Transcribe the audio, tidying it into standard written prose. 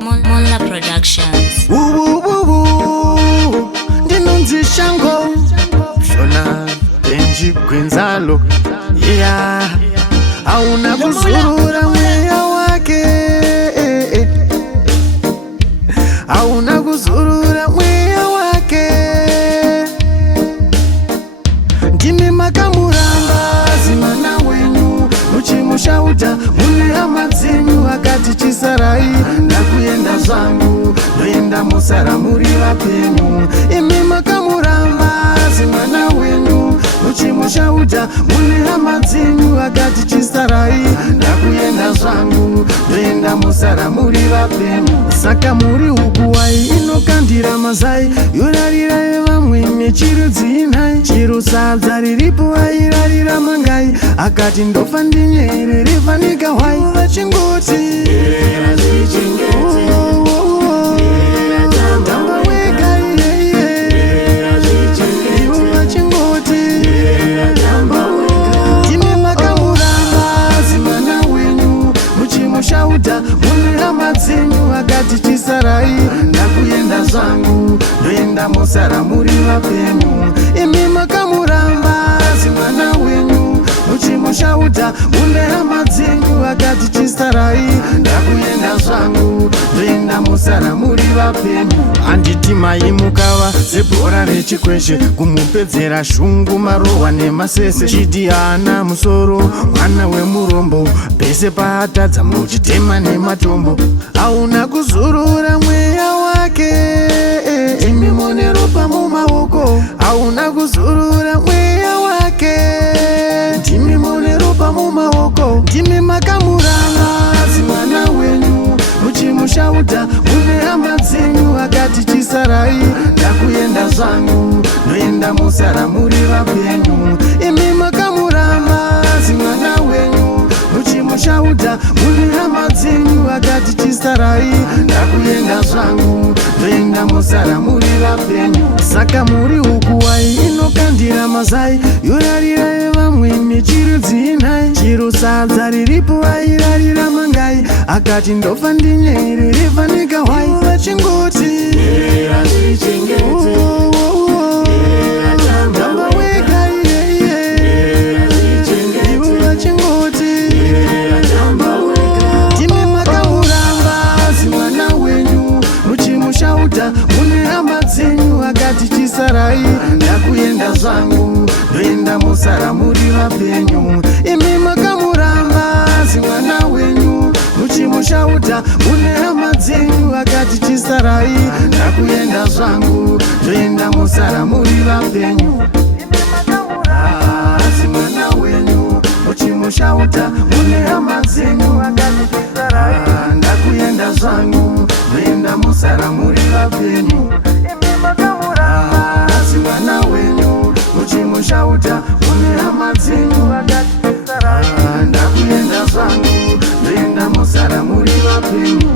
Mola Productions. Ndinonzi Shango Shona Benji Gwenzalo. Yeah, hauna kuzurura mweya wake, hauna kuzurura mweya wake. Ndimi makamuramba zimana wenyu muchimushauta mune hama dzenyu akati chisarai ndakuyenda zvangu ndoenda musara muri vapenyu. Imi makamuramba zimana wenyu muchimushauta mune hama dzenyu akati chisarai ndakuyenda zvangu ndoenda musara muri vapenyu. Saka muri hukuwai inokandira mazai yorarira vamwe nechirudzi inhai. Chiro sadza riripo airarira mangai akati ndofa ndinyere rifanika hwai. Vachingoti muchimushauta mune hama dzenyu akati chisarai ndakuyenda zvangu ndoenda musara muri vapenyu. Imi makamuramba zimwana wenyu muchimushauta mune hama dzenyu akati chisarai ndakuyenda zvangu ndoenda musara muri vapenyu. Handiti mai mukava sebhora rechikweshe kumupedzera shungu marohwa nemasese. Chiti haana musoro mwana wemurombo pese paatadza muchitema nematombo. Hauna kuzurura mweya wake, imi mune ropa mumaoko. Hauna kuzurura mweya wake, ndimi mune ropa mumaoko. Ndimi makamuramba zimwana wenyu muchimushauta mune hama dzenyu akati chisarai ndakuyenda zvangu ndoenda musara muri vapenyu. Imi makamuramba zimwana wenyu muchimushauta mune hama dzenyu akati chisarai ndakuyenda zvangu ndoenda musara muri vapenyu. Saka muri hukuwai inokandira mazai yorarira vamwe nechirudzi inhai. Chiro sadza riripo airarira mangai akati ndofa ndinyere rifanika hwai. Vachingoti mune hama dzenyu akati chisarai ndakuyenda zvangu ndoenda musara muri vapenyu. Imi makamuramba zimwana wenyu muchimushauta mune hama dzenyu akati chisarai ndakuyenda zvangu ndoenda musara muri vapenyu. Zimwana wenyu muchimushauta mune hama dzenyu akati chisarai ndakuyenda zvangu ndoenda musara muri vapenyu. Zimwana wenyu muchimushauta mune hama dzenyu akati chisarai ndakuyenda zvangu ndoenda musara muri vapenyu.